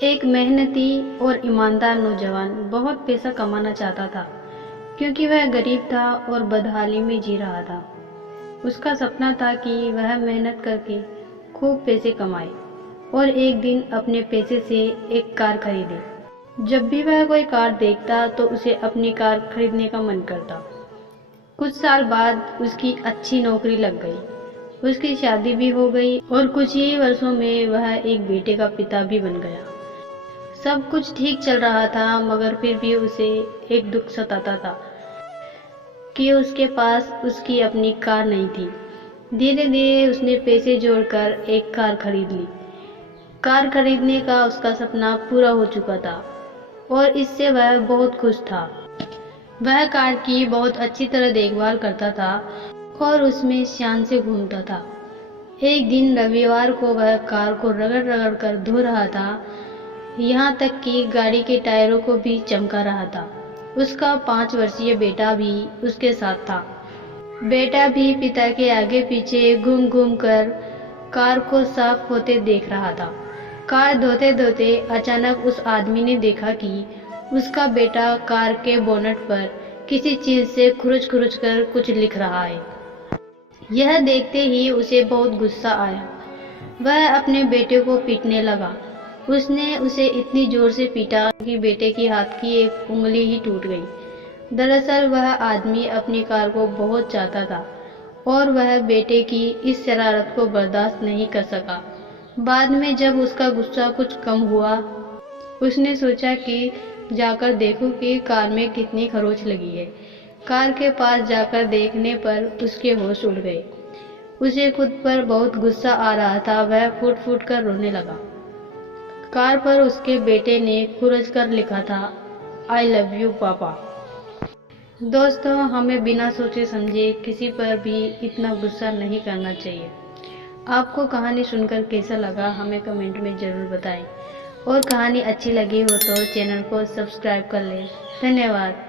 एक मेहनती और ईमानदार नौजवान बहुत पैसा कमाना चाहता था, क्योंकि वह गरीब था और बदहाली में जी रहा था। उसका सपना था कि वह मेहनत करके खूब पैसे कमाए और एक दिन अपने पैसे से एक कार खरीदे। जब भी वह कोई कार देखता तो उसे अपनी कार खरीदने का मन करता। कुछ साल बाद उसकी अच्छी नौकरी लग गई, उसकी शादी भी हो गई और कुछ ही वर्षों में वह एक बेटे का पिता भी बन गया। सब कुछ ठीक चल रहा था, मगर फिर भी उसे एक दुख सताता था कि उसके पास उसकी अपनी कार नहीं थी। धीरे धीरे उसने पैसे जोड़कर एक कार खरीद ली। कार खरीदने का उसका सपना पूरा हो चुका था और इससे वह बहुत खुश था। वह कार की बहुत अच्छी तरह देखभाल करता था और उसमें शान से घूमता था। एक दिन रविवार को वह कार को रगड़ रगड़ कर धो रहा था, यहाँ तक कि गाड़ी के टायरों को भी चमका रहा था। उसका 5 वर्षीय बेटा भी उसके साथ था। बेटा भी पिता के आगे पीछे घूम घूम कर कार को साफ होते देख रहा था। कार धोते धोते अचानक उस आदमी ने देखा कि उसका बेटा कार के बोनट पर किसी चीज से खुरच खुरच कर कुछ लिख रहा है। यह देखते ही उसे बहुत गुस्सा आया। वह अपने बेटे को पीटने लगा। उसने उसे इतनी जोर से पीटा कि बेटे की हाथ की एक उंगली ही टूट गई। दरअसल वह आदमी अपनी कार को बहुत चाहता था और वह बेटे की इस शरारत को बर्दाश्त नहीं कर सका। बाद में जब उसका गुस्सा कुछ कम हुआ, उसने सोचा कि जाकर देखो कि कार में कितनी खरोंच लगी है। कार के पास जाकर देखने पर उसके होश उड़ गए। उसे खुद पर बहुत गुस्सा आ रहा था। वह फूट फूट कर रोने लगा। कार पर उसके बेटे ने खुरच कर लिखा था, आई लव यू पापा। दोस्तों, हमें बिना सोचे समझे किसी पर भी इतना गुस्सा नहीं करना चाहिए। आपको कहानी सुनकर कैसा लगा हमें कमेंट में ज़रूर बताएं और कहानी अच्छी लगी हो तो चैनल को सब्सक्राइब कर लें। धन्यवाद।